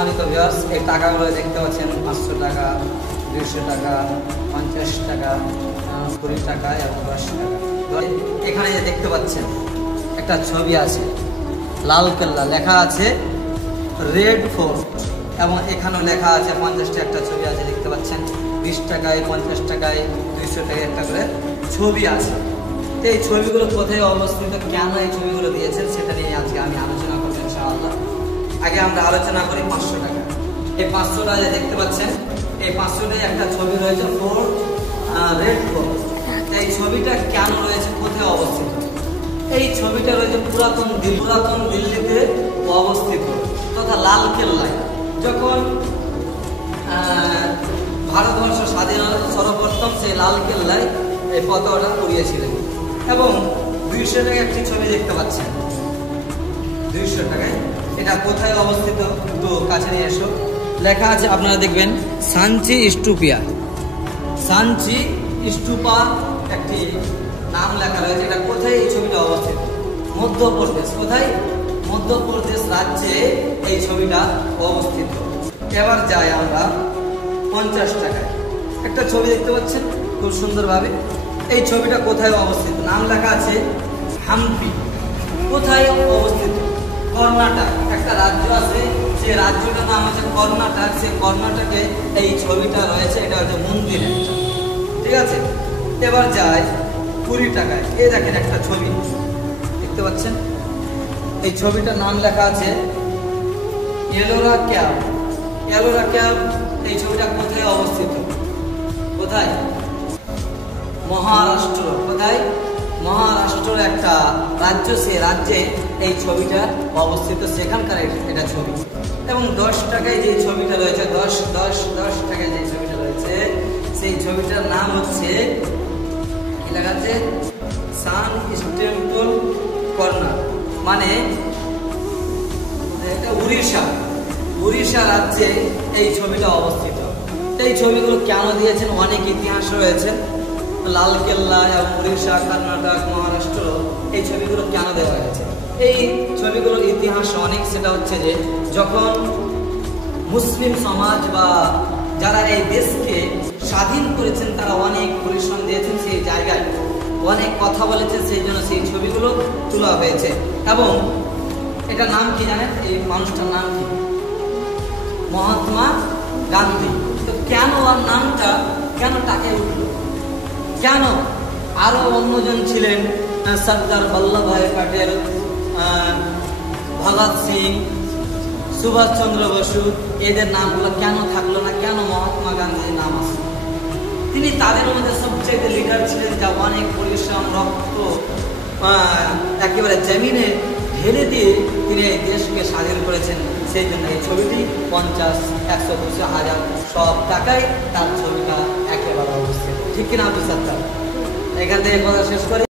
সম্মানিত ভিউয়ার্স, এই টাকাগুলো দেখতে পাচ্ছেন 500 টাকা, 200 টাকা, 50 টাকা, 20 টাকা এবং 10 টাকা। এখানে যে দেখতে পাচ্ছেন একটা ছবি আছে, লাল কেল্লা, লেখা আছে রেড ফোর্ট, এবং এখানেও লেখা আছে 50 টাকা একটা ছবি আছে দেখতে পাচ্ছেন। 20 টাকায়, 50 টাকায়, 200 টাকায় একটা করে ছবি আছে। তো এই ছবিগুলো কোথায় অবস্থিত, কেন এই ছবিগুলো দিয়েছেন, সেটা নিয়ে আজকে আমি আলোচনা করবো ইনশাআল্লাহ। আগে আমরা আলোচনা করি 500 টাকা। এই 500 টাকা দেখতে পাচ্ছেন, এই 500 টাকায় একটা ছবি রয়েছে রেড ফোর্ট। এই ছবিটা কেন রয়েছে, কোথায় অবস্থিত? এই ছবিটা রয়েছে পুরাতন দিল্লিতে অবস্থিত, তথা লাল কেল্লায়। যখন ভারতবর্ষ স্বাধীন হয় সর্বপ্রথম সেই লাল কেল্লায় এই পতাকাটা উড়িয়েছিলেন। এবং 200 টাকায় একটি ছবি দেখতে পাচ্ছেন, 200 টাকায়। এটা কোথায় অবস্থিত, একটু কাছে নিয়ে এসো। লেখা আছে, আপনারা দেখবেন সাঞ্চি স্টুপিয়া, সাঞ্চি স্টুপা একটি নাম লেখা রয়েছে। এটা কোথায় এই ছবিটা অবস্থিত? মধ্যপ্রদেশ। কোথায়? মধ্যপ্রদেশ রাজ্যে এই ছবিটা অবস্থিত। এবার যাই আমরা 50 টাকায়। একটা ছবি দেখতে পাচ্ছেন খুব সুন্দরভাবে। এই ছবিটা কোথায় অবস্থিত? নাম লেখা আছে হাম্পি। কোথায় অবস্থিত? কর্ণাটক। একটা রাজ্য আছে, সেই রাজ্যটার নাম হচ্ছে কর্ণাটক। সেই কর্ণাটকে এই ছবিটা রয়েছে। এটা হচ্ছে মন্দির একটা, ঠিক আছে। এবার যাই 20 টাকায়। এই দেখেন একটা ছবি দেখতে পাচ্ছেন, এই ছবিটার নাম লেখা আছে এলোরা ক্যাব। এলোরা ক্যাব, এই ছবিটা কোথায় অবস্থিত? কোথায়? মহারাষ্ট্র। কোথায়? মহারাষ্ট্র একটা রাজ্য, সে রাজ্যে এই ছবিটা অবস্থিত, সেখানকার এটা ছবি। এবং 10 টাকায় যে ছবিটা রয়েছে, 10 টাকায় যে ছবিটা রয়েছে, সেই ছবিটার নাম হচ্ছে কি লেখা আছে? সান টেম্পল কর্নার, মানে উড়িষ্যা রাজ্যে এই ছবিটা অবস্থিত। এই ছবিগুলো কেন দিয়েছেন? অনেক ইতিহাস রয়েছে। লাল কেল্লা এবং উড়িষ্যা, কর্ণাটক, মহারাষ্ট্র, এই ছবিগুলো কেন দেওয়া হয়েছে? এই ছবিগুলোর ইতিহাস অনেক। সেটা হচ্ছে যে যখন মুসলিম সমাজ বা যারা এই দেশকে স্বাধীন করেছেন, তারা অনেক পরিশ্রম দিয়েছেন, সেই জায়গায় অনেক কথা বলেছেন, সেই জন্য সেই ছবিগুলো তোলা হয়েছে। এবং এটার নাম কি জানেন? এই মানুষটার নাম কি? মহাত্মা গান্ধী। তো কেন ওর নামটা কেন টাকে উঠলো? কেন? আরো অন্যজন ছিলেন, সর্দার বল্লভভাই প্যাটেল, ভগৎ সিং, সুভাষচন্দ্র বসু, এদের নামগুলো কেন থাকলো না? কেন মহাত্মা গান্ধীর নাম আসলো? তিনি তাদের মধ্যে সবচেয়ে লিডার ছিলেন, যা অনেক পরিশ্রম, রক্ত একেবারে জমিনে ঢেলে দিয়ে তিনি এই দেশকে স্বাধীন করেছেন। সেই জন্য এই ছবিটি 50, 100, 200, 1000 সব টাকায় তার ছবিটা একেবারে অবস্থিত। ঠিক কিনা আব্দুল সাত্তার? এখান থেকে কথা শেষ করে